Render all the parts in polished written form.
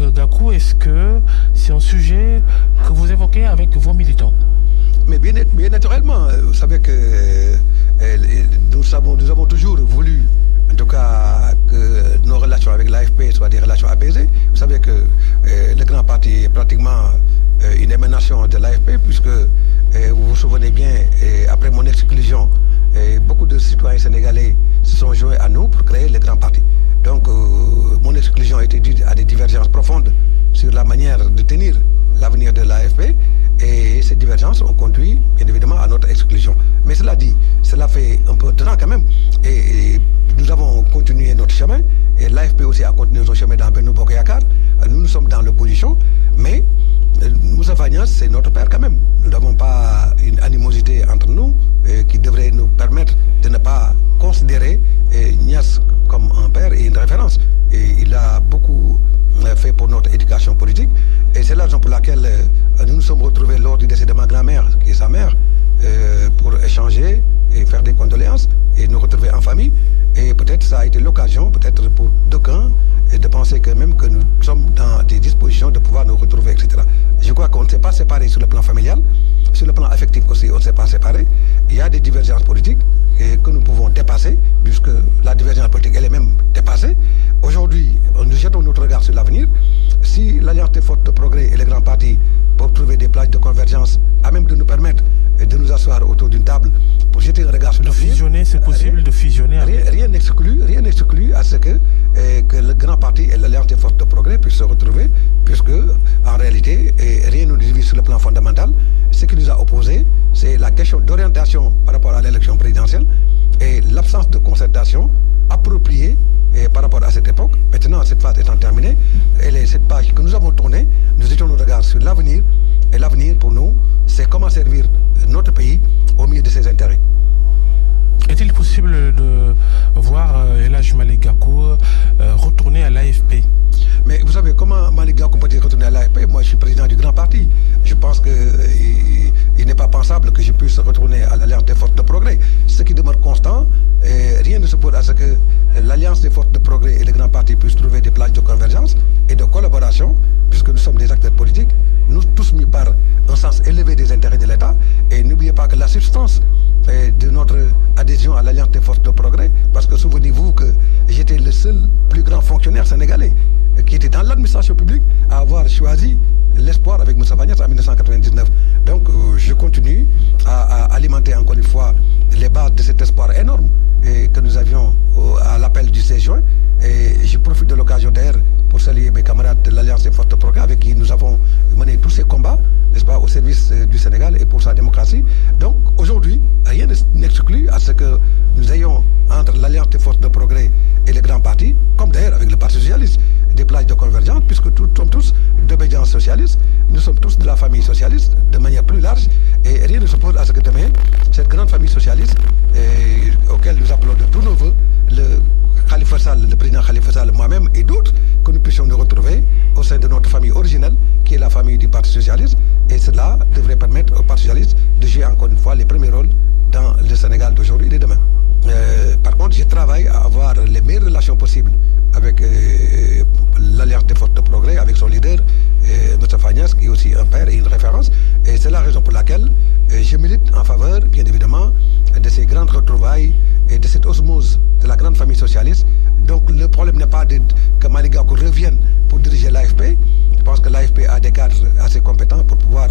Malik Gakou, est-ce que c'est un sujet que vous évoquez avec vos militants? Mais bien naturellement, vous savez que nous avons toujours voulu, en tout cas, que nos relations avec l'AFP soient des relations apaisées. Vous savez que le grand parti est pratiquement une émanation de l'AFP, puisque vous vous souvenez bien, après mon exclusion, beaucoup de citoyens sénégalais se sont joints à nous pour créer le grand parti. Donc, mon exclusion a été due à des divergences profondes sur la manière de tenir l'avenir de l'AFP. Et ces divergences ont conduit, bien évidemment, à notre exclusion. Mais cela dit, cela fait un peu de temps quand même. Et nous avons continué notre chemin. Et l'AFP aussi a continué son chemin dans Benno Bokk Yakaar. Nous sommes dans l'opposition. Mais Moussa Niasse, c'est notre père quand même. Nous n'avons pas une animosité entre nous qui devrait nous permettre de ne pas considérer Niasse comme un père et une référence. Et il a beaucoup fait pour notre éducation politique. Et c'est la raison pour laquelle nous nous sommes retrouvés lors du décès de ma grand-mère, qui est sa mère, pour échanger et faire des condoléances et nous retrouver en famille. Et peut-être ça a été l'occasion, peut-être pour d'aucuns, de penser que même que nous sommes dans des dispositions de pouvoir nous retrouver, etc. Je crois qu'on ne s'est pas séparés sur le plan familial, sur le plan affectif aussi, on ne s'est pas séparés. Il y a des divergences politiques que nous pouvons dépasser, puisque la divergence politique, elle est même dépassée. Aujourd'hui, nous jetons notre regard sur l'avenir. Si l'Alliance des forces de progrès et les grands partis peuvent trouver des plages de convergence, à même de nous permettre de nous asseoir autour d'une table pour jeter un regard sur l'avenir. De fusionner, c'est possible de fusionner. Rien n'exclut à ce que le grand parti et l'Alliance des forces de progrès puissent se retrouver, puisque, en réalité, rien ne nous divise sur le plan fondamental. Ce qui nous a opposés, c'est la question d'orientation par rapport à l'élection présidentielle et l'absence de concertation appropriée par rapport à cette époque. Maintenant, cette phase étant terminée, cette page que nous avons tournée, nous étions nos regards sur l'avenir. Et l'avenir, pour nous, c'est comment servir notre pays au milieu de ses intérêts. Est-il possible de voir El Hadj Malik Gakou retourner à l'AFP? Mais vous savez, comment Malik Gakou peut retourner à l'AFP? Moi, je suis président du Grand Parti. Je pense qu'il n'est pas pensable que je puisse retourner à l'Alliance des forces de progrès. Ce qui demeure constant, rien ne s'oppose à ce que l'Alliance des forces de progrès et le Grand Parti puissent trouver des plages de convergence et de collaboration, puisque nous sommes des acteurs politiques, nous tous mis par un sens élevé des intérêts de l'État. Et n'oubliez pas que la substance de notre adhésion à l'Alliance des forces de progrès, parce que souvenez-vous que j'étais le seul plus grand fonctionnaire sénégalais qui était dans l'administration publique à avoir choisi l'espoir avec Moussa Niasse en 1999. Donc je continue à alimenter encore une fois les bases de cet espoir énorme que nous avions à l'appel du 16 juin. Et je profite de l'occasion d'ailleurs pour saluer mes camarades de l'Alliance des forces de progrès avec qui nous avons mené tous ces combats, n'est-ce pas, au service du Sénégal et pour sa démocratie. Donc aujourd'hui, rien n'exclut à ce que nous ayons entre l'Alliance des forces de progrès et les grands partis, comme d'ailleurs avec le Parti socialiste, des plages de convergence, puisque nous sommes tous d'obédience socialiste, nous sommes tous de la famille socialiste de manière plus large, et rien ne s'oppose à ce que demain, cette grande famille socialiste, auquel nous appelons de tous nos voeux, le président Khalifa Sall, moi-même et d'autres, que nous puissions nous retrouver au sein de notre famille originelle, qui est la famille du Parti socialiste, et cela devrait permettre au Parti socialiste de jouer encore une fois les premiers rôles dans le Sénégal d'aujourd'hui et de demain. Par contre, je travaille à avoir les meilleures relations possibles avec l'Alliance des forces de progrès, avec son leader, Moustapha Niasse, qui est aussi un père et une référence. Et c'est la raison pour laquelle je milite en faveur, bien évidemment, de ces grandes retrouvailles et de cette osmose de la grande famille socialiste. Donc le problème n'est pas que Malik Gakou revienne pour diriger l'AFP. Je pense que l'AFP a des cadres assez compétents pour pouvoir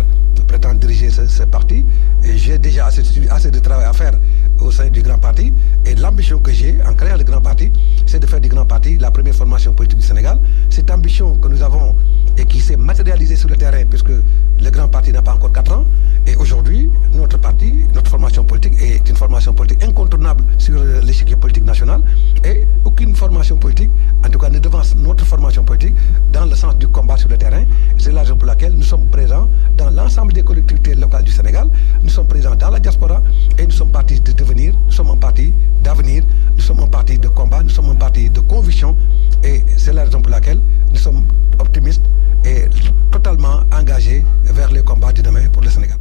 prétendre diriger ce parti. Et j'ai déjà assez de travail à faire au sein du Grand Parti. Et l'ambition que j'ai en créant le Grand Parti, c'est de faire du Grand Parti la première formation politique du Sénégal. Cette ambition que nous avons et qui s'est matérialisée sur le terrain, puisque le Grand Parti n'a pas encore 4 ans. Et aujourd'hui, notre parti, notre formation politique est une formation politique incontournable sur l'échiquier politique national. Et aucune formation politique, en tout cas, ne devance notre formation politique dans le sens du combat sur le terrain. C'est la raison pour laquelle nous sommes présents dans l'ensemble des collectivités locales du Sénégal. Nous sommes présents dans la diaspora et nous sommes partis de devenir, nous sommes un parti d'avenir, nous sommes un parti de combat, nous sommes un parti de conviction. Et c'est la raison pour laquelle nous sommes optimistes et totalement engagés vers les combats de demain pour le Sénégal.